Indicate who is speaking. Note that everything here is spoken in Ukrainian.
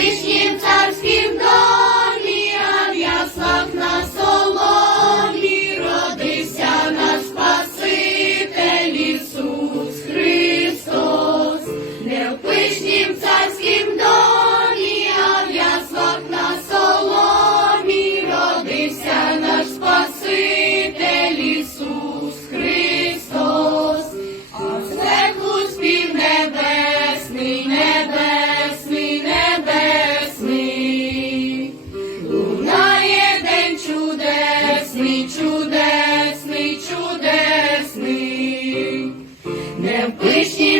Speaker 1: appreciate не пишні.